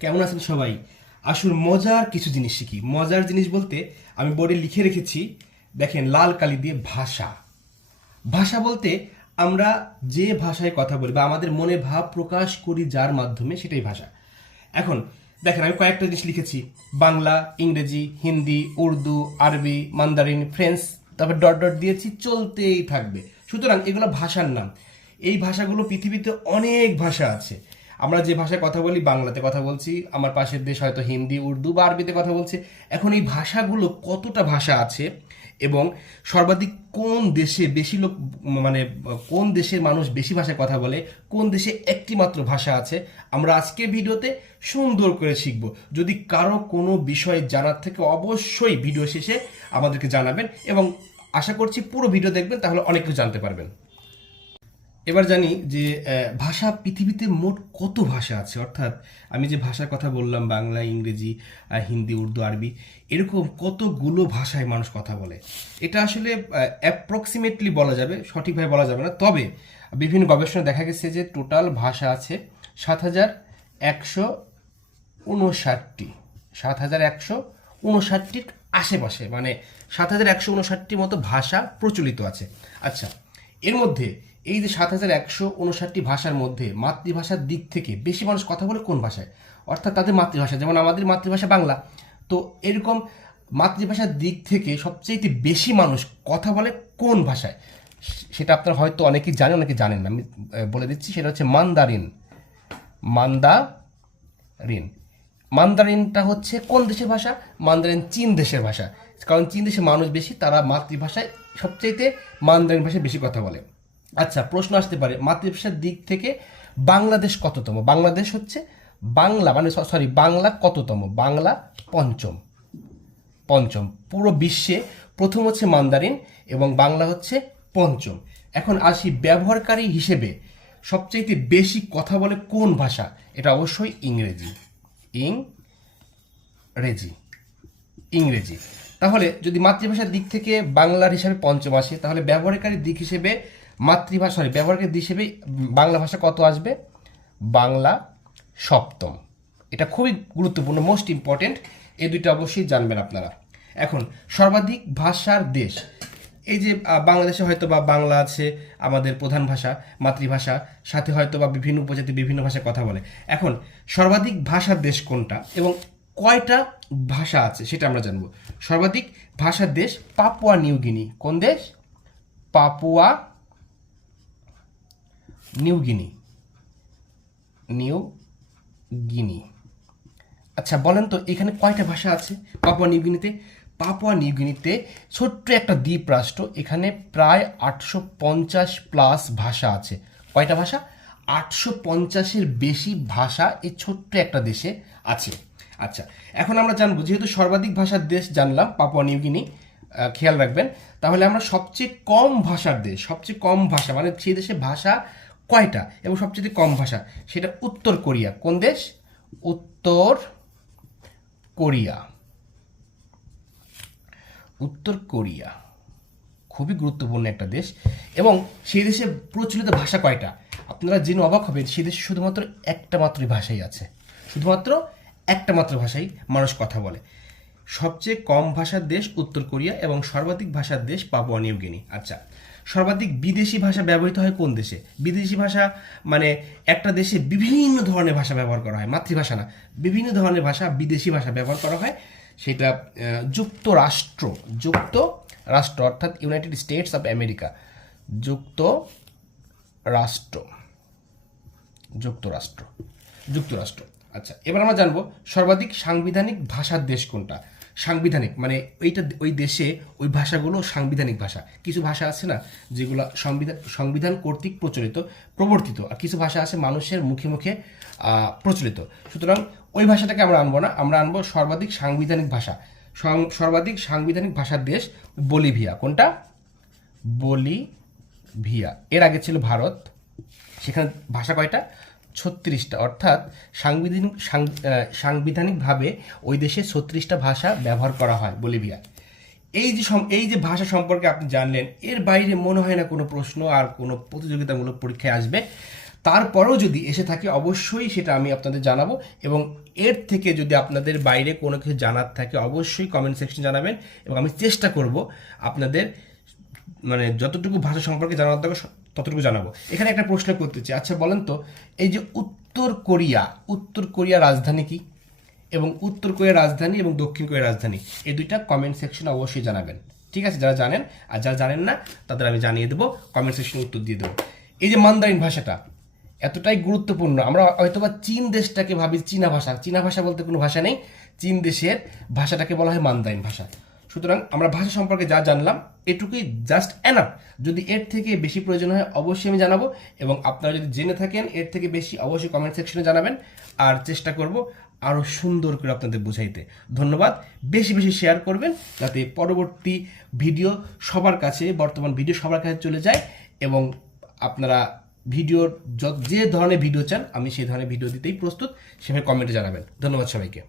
কেমন আছেন সবাই? আসল মজার কিছু জিনিস শিখি। মজার জিনিস বলতে আমি বোর্ডে লিখে রেখেছি, দেখেন লাল কালি দিয়ে ভাষা। ভাষা বলতে আমরা যে ভাষায় কথা বলি বা আমাদের মনে ভাব প্রকাশ করি যার মাধ্যমে, সেটাই ভাষা। এখন দেখেন আমি কয়েকটা জিনিস লিখেছি: বাংলা, ইংরেজি, হিন্দি, উর্দু, আরবি, মান্দারিন, ফ্রেঞ্চ, তারপর ডট ডট দিয়েছি, চলতেই থাকবে। সুতরাং এগুলো ভাষার নাম। এই ভাষাগুলো, পৃথিবীতে অনেক ভাষা আছে। আমরা যে ভাষায় কথা বলি, বাংলাতে কথা বলছি, আমার পাশের দেশ হয়তো হিন্দি, উর্দু বা আরবিতে কথা বলছে। এখন এই ভাষাগুলো কতটা ভাষা আছে এবং সর্বাধিক কোন দেশে বেশি লোক, মানে কোন দেশের মানুষ বেশি ভাষায় কথা বলে, কোন দেশে একটি মাত্র ভাষা আছে, আমরা আজকের ভিডিওতে সুন্দর করে শিখব। যদি কারো কোনো বিষয় জানার থেকে অবশ্যই ভিডিও শেষে আমাদেরকে জানাবেন এবং আশা করছি পুরো ভিডিও দেখবেন, তাহলে অনেক কিছু জানতে পারবেন। এবার জানি যে ভাষা, পৃথিবীতে মোট কত ভাষা আছে। অর্থাৎ আমি যে ভাষার কথা বললাম, বাংলা, ইংরেজি, হিন্দি, উর্দু, আরবি, এরকম কতগুলো ভাষায় মানুষ কথা বলে। এটা আসলে অ্যাপ্রক্সিমেটলি বলা যাবে, সঠিকভাবে বলা যাবে না। তবে বিভিন্ন গবেষণা দেখা গেছে যে টোটাল ভাষা আছে 7,159টি। 7,159টির আশেপাশে, মানে 7,159টির মতো ভাষা প্রচলিত আছে। আচ্ছা, এর মধ্যে এই যে 7,159টি ভাষার মধ্যে মাতৃভাষার দিক থেকে বেশি মানুষ কথা বলে কোন ভাষায়? অর্থাৎ তাদের মাতৃভাষা, যেমন আমাদের মাতৃভাষা বাংলা। তো এরকম মাতৃভাষার দিক থেকে সবচেয়ে বেশি মানুষ কথা বলে কোন ভাষায়? সেটা আপনারা হয়তো অনেকেই জানেন, অনেকে জানেন না। আমি বলে দিচ্ছি, সেটা হচ্ছে মান্দারিন। মান্দারিন। মান্দারিনটা হচ্ছে কোন দেশের ভাষা? মান্দারিন চীন দেশের ভাষা। কারণ চীন দেশে মানুষ বেশি, তারা মাতৃভাষায় সবচাইতে মান্দারিন ভাষায় বেশি কথা বলে। আচ্ছা, প্রশ্ন আসতে পারে মাতৃভাষার দিক থেকে বাংলাদেশ কততম? বাংলাদেশ হচ্ছে বাংলা, মানে সরি, বাংলা কততম? বাংলা পঞ্চম। পঞ্চম। পুরো বিশ্বে প্রথম হচ্ছে মান্দারিন এবং বাংলা হচ্ছে পঞ্চম। এখন আসি ব্যবহারকারী হিসেবে সবচেয়ে বেশি কথা বলে কোন ভাষা? এটা অবশ্যই ইংরেজি। ইংরেজি। ইংরেজি। তাহলে যদি মাতৃভাষার দিক থেকে বাংলার হিসাবে পঞ্চম আসে, তাহলে ব্যবহারকারীর দিক হিসেবে ব্যবহারকারীর দিক হিসেবে বাংলা ভাষা কত আসবে? বাংলা সপ্তম। এটা খুবই গুরুত্বপূর্ণ, মোস্ট ইম্পর্টেন্ট। এই দুইটা অবশ্যই জানবেন আপনারা। এখন সর্বাধিক ভাষার দেশ, এই যে বাংলাদেশে হয়তো বা বাংলা আছে আমাদের প্রধান ভাষা, মাতৃভাষা, সাথে হয়তো বা বিভিন্ন উপজাতি বিভিন্ন ভাষায় কথা বলে। এখন সর্বাধিক ভাষার দেশ কোনটা এবং কয়টা ভাষা আছে সেটা আমরা জানবো। সর্বাধিক ভাষার দেশ পাপুয়া নিউ গিনি। কোন দেশ? Papua New Guinea. New Guinea. আচ্ছা বলেন তো, এখানে কয়টা ভাষা আছে পাপুয়া নিউ গিনিতে? পাপুয়া নিউ গিনিতে ছোট্ট একটা দ্বীপ রাষ্ট্র, এখানে প্রায় 850 প্লাস ভাষা আছে। কয়টা ভাষা? 850-এর বেশি ভাষা এই ছোট্ট একটা দেশে আছে। আচ্ছা, এখন আমরা জানবো, যেহেতু সর্বাধিক ভাষার দেশ জানলাম পাপুয়া নিউ গিনি, খেয়াল রাখবেন, তাহলে আমরা সবচেয়ে কম ভাষার দেশ, সবচেয়ে কম ভাষা মানে সেই দেশে ভাষা কয়টা এবং সবচেয়ে কম ভাষা, সেটা উত্তর কোরিয়া। কোন দেশ? উত্তর কোরিয়া। উত্তর কোরিয়া খুবই গুরুত্বপূর্ণ একটা দেশ এবং সেই দেশে প্রচলিত ভাষা কয়টা? আপনারা জেনে অবাক হবেন, সেই দেশে শুধুমাত্র একটা মাত্রই ভাষাই আছে। শুধুমাত্র একটা মাত্র ভাষাই মানুষ কথা বলে। সবচেয়ে কম ভাষার দেশ উত্তর কোরিয়া এবং সর্বাধিক ভাষার দেশ পাপুয়া নিউ গিনি। আচ্ছা, সর্বাধিক বিদেশি ভাষা ব্যবহৃত হয় কোন দেশে? বিদেশি ভাষা মানে একটা দেশে বিভিন্ন ধরনের ভাষা ব্যবহার করা হয়, মাতৃভাষা না, বিভিন্ন ধরনের ভাষা, বিদেশি ভাষা ব্যবহার করা হয়। সেটা যুক্তরাষ্ট্র। যুক্তরাষ্ট্র অর্থাৎ ইউনাইটেড স্টেটস অফ আমেরিকা। যুক্তরাষ্ট্র। যুক্তরাষ্ট্র। যুক্তরাষ্ট্র। আচ্ছা, এবার আমরা জানবো সর্বাধিক সাংবিধানিক ভাষার দেশ কোনটা? সাংবিধানিক মানে ওই দেশে ওই ভাষাগুলো সাংবিধানিক ভাষা। কিছু ভাষা আছে না যেগুলো সংবিধান কর্তৃক প্রবর্তিত, আর কিছু ভাষা আছে মানুষের মুখে মুখে প্রচলিত। সুতরাং ওই ভাষাটাকে আমরা আনবো না, আমরা আনবো সর্বাধিক সাংবিধানিক ভাষা। সর্বাধিক সাংবিধানিক ভাষার দেশ বলিভিয়া। কোনটা? বলিভিয়া। এর আগে ছিল ভারত, সেখানে ভাষা কয়টা? 36টা। অর্থাৎ সাংবিধানিকভাবে ওই দেশে 36টা ভাষা ব্যবহার করা হয় বলিভিয়া। এই যে ভাষা সম্পর্কে আপনি জানলেন, এর বাইরে মনে হয় না কোনো প্রশ্ন আর কোনো প্রতিযোগিতামূলক পরীক্ষায় আসবে। তারপরেও যদি এসে থাকে অবশ্যই সেটা আমি আপনাদের জানাবো, এবং এর থেকে যদি আপনাদের বাইরে কোনো কিছু জানার থাকে অবশ্যই কমেন্ট সেকশন জানাবেন, এবং আমি চেষ্টা করব আপনাদের মানে যতটুকু ভাষা সম্পর্কে জানার দরকার ততটুকু জানাবো। এখানে একটা প্রশ্ন করতে চাই, আচ্ছা বলেন তো, এই যে উত্তর কোরিয়া রাজধানী কি, এবং উত্তর কোরিয়ার রাজধানী এবং দক্ষিণ কোরিয়ার রাজধানী এই দুইটা কমেন্ট সেকশনে অবশ্যই জানাবেন, ঠিক আছে? যারা জানেন, আর যারা জানেন না তাদের আমি জানিয়ে দেবো, কমেন্ট সেকশনে উত্তর দিয়ে দেবো। এই যে মান্দারিন ভাষাটা এতটাই গুরুত্বপূর্ণ, আমরা হয়তোবা চীন দেশটাকে ভাবি চীনা ভাষা বলতে কোনো ভাষা নেই, চীন দেশের ভাষাটাকে বলা হয় মান্দারিন ভাষা। সুতরাং আমরা ভাষা সম্পর্কে যা জানলাম এটুকুই জাস্ট এনাফ। যদি এর থেকে বেশি প্রয়োজন হয় অবশ্যই আমি জানাবো, এবং আপনারা যদি জেনে থাকেন এর থেকে বেশি অবশ্যই কমেন্ট সেকশনে জানাবেন, আর চেষ্টা করব আরও সুন্দর করে আপনাদের বোঝাইতে। ধন্যবাদ। বেশি বেশি শেয়ার করবেন যাতে পরবর্তী ভিডিও সবার কাছে, বর্তমান ভিডিও সবার কাছে চলে যায়, এবং আপনারা ভিডিওর যে ধরনের ভিডিও চান আমি সেই ধরনের ভিডিও দিতেই প্রস্তুত, সেভাবে কমেন্টে জানাবেন। ধন্যবাদ সবাইকে।